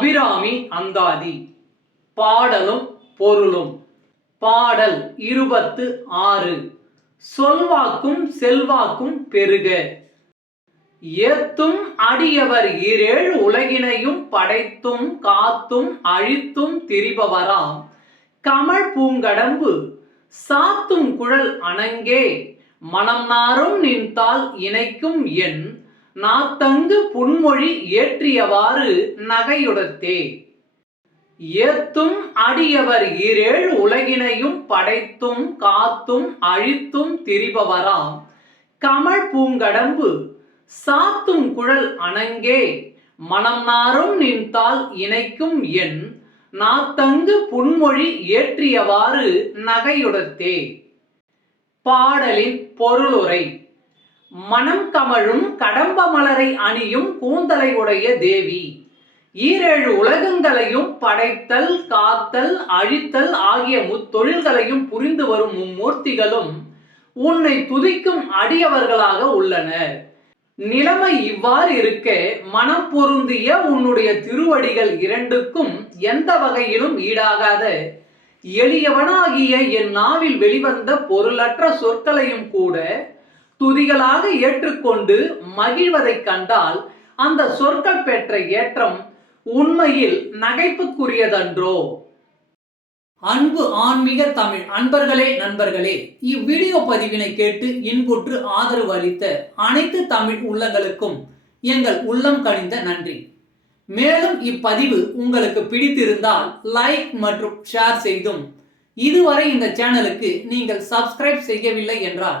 அபிராமி அந்தாதி. பாடலும் பொருளும். பாடல் இருபத்து ஆறு. சொல்வாக்கும் செல்வாக்கும் பெருக. ஏத்தும் அடியவர் ஈரேழு உலகினையும் படைத்தும் காத்தும் அழித்தும் திரிபவராம். கமல் பூங்கடம்பு சாத்தும் குழல் அணங்கே. மனம் நாரும் நின்றால் இணைக்கும் என் நாத்தங்கு புன்மொழி ஏற்றியவாறு நகையுடத்தே. ஏத்தும் அடியவர் ஈரேழு உலகினையும் படைத்தும் காத்தும் அழித்தும் திரிபவராம். கமல் பூங்கடம்பு சாத்தும் குழல் அணங்கே. மனம் நாரும் நின்றால் இணைக்கும் என் நாத்தங்கு புன்மொழி ஏற்றியவாறு நகையுடத்தே. பாடலின் பொருளுரை. மனம் கமழும் கடம்ப மலரை அணியும் கூந்தலை உடைய தேவி. ஈரேழு உலகங்களையும் படைத்தல் காத்தல் அழித்தல் ஆகிய முத்தொழில்களையும் புரிந்து வரும் மும்மூர்த்திகளும் உன்னை துதிக்கும் அடியவர்களாக உள்ளனர். நிலைமை இவ்வாறு இருக்க மனம் பொருந்திய உன்னுடைய திருவடிகள் இரண்டுக்கும் எந்த வகையிலும் ஈடாகாத எளியவனாகிய என் நாவில் வெளிவந்த பொருளற்ற சொற்களையும் கூட துதிகளாக ஏற்றுக்கொண்டு மகிழ்வதை கண்டால் அந்த சொற்கள் பெற்ற ஏற்றம் உண்மையில் நகைப்புக்குரியதன்றோ? அன்பு ஆன்மீக தமிழ் அன்பர்களே நண்பர்களே இவ்வீடியோ பதிவினை கேட்டு இன்புற்று ஆதரவு அளித்த அனைத்து தமிழ் உள்ளங்களுக்கும் எங்கள் உள்ளம் கனிந்த நன்றி. மேலும் இப்பதிவு உங்களுக்கு பிடித்திருந்தால் லைக் மற்றும் ஷேர் செய்தும். இதுவரை இந்த சேனலுக்கு நீங்கள் சப்ஸ்கிரைப் செய்யவில்லை என்றால்